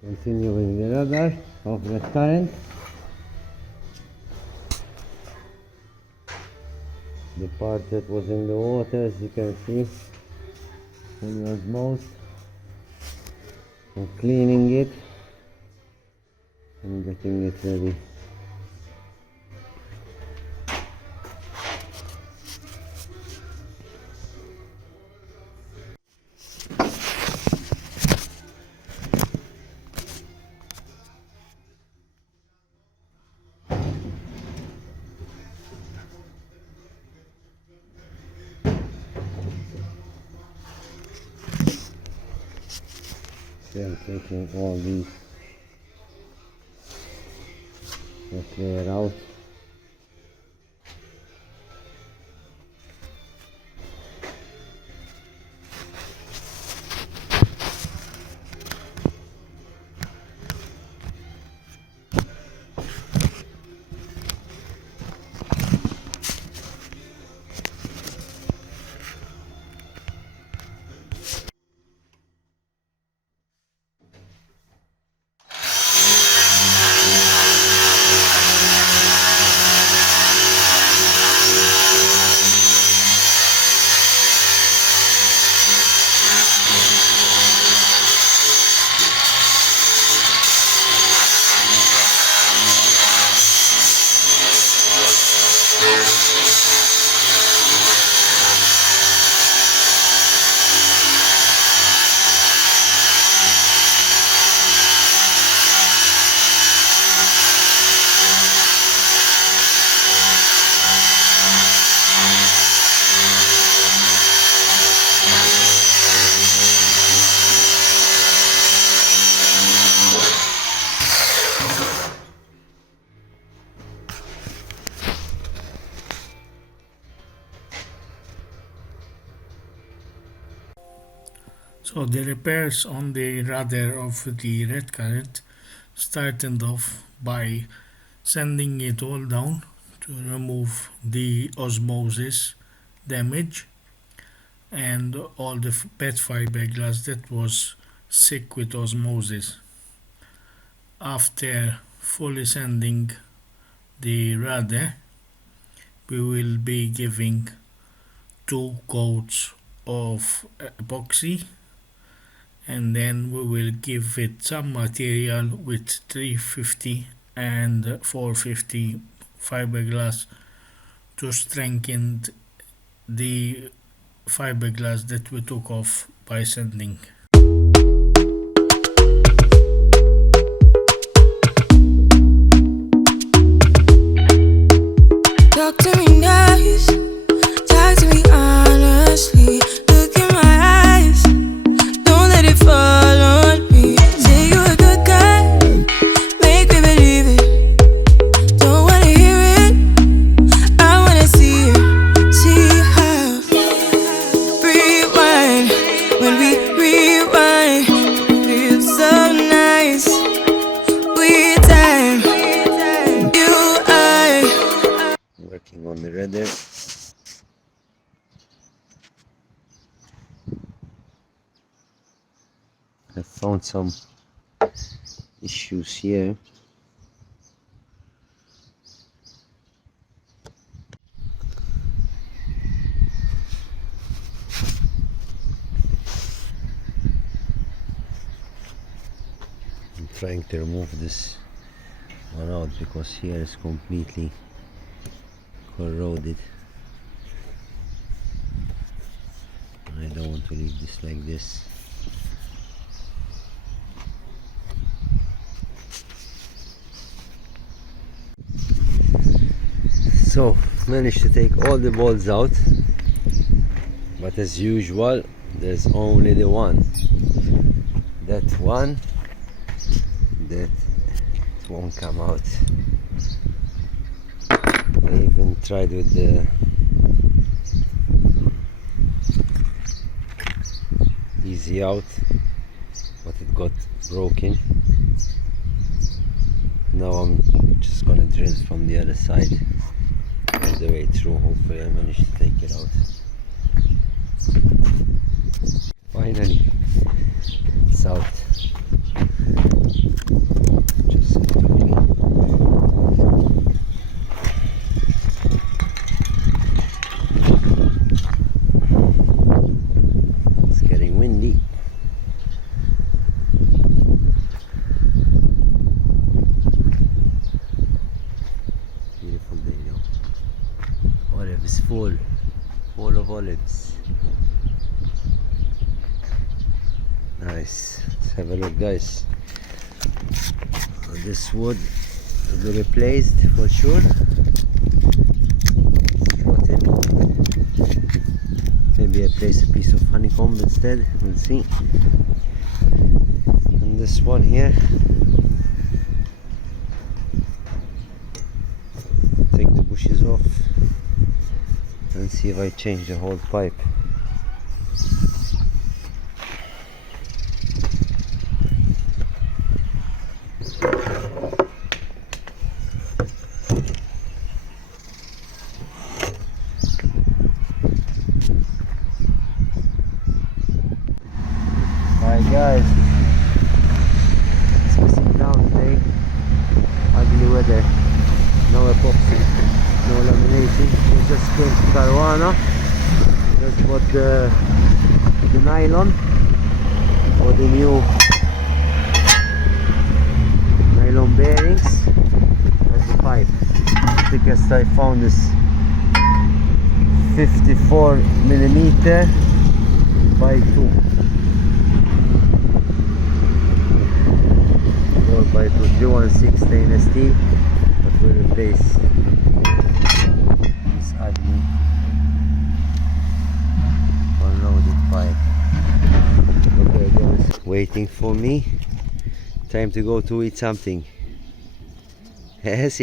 Continuing the rudder of the current. The part that was in the water, as you can see, fully osmosed. I'm cleaning it and getting it ready. I'm taking all these layer out. So the repairs on the rudder of the red current started off by sanding it all down to remove the osmosis damage and all the PET fiberglass that was sick with osmosis. After fully sanding the rudder, we will be giving 2 coats of epoxy, and then we will give it some material with 350 and 450 fiberglass to strengthen the fiberglass that we took off by sanding. Talk to me nice, talk to me honestly. Look in my eyes, don't let it fall on me. Say you're a good guy, make me believe it. Don't wanna hear it, I wanna see it. See how rewind, when we rewind, feels so nice. We time, you I. Working on the rudder. I found some issues here. I'm trying to remove this one out because here is completely corroded. I don't want to leave this like this. So managed to take all the bolts out, but as usual there's only the one. That one that it won't come out. I even tried with the easy out, but it got broken. Now I'm just gonna drill from the other side all the way through. Hopefully I managed to take it out. Finally, it's out. Nice. Let's have a look, guys. This wood to be replaced for sure. It's rotten. Maybe I place a piece of honeycomb instead. We'll see. And this one here, take the bushes off and see if I change the whole pipe. Alright guys, it's missing down today. Ugly weather, no epoxy, no laminating. We just came to Caruana. Just bought the nylon for the new nylon bearings and the pipe. The thickest I found is 54mm by 2. By 316 stainless steel, but we'll replace this ugly unloaded pipe. Okay guys, waiting for me. Time to go to eat something. Yes,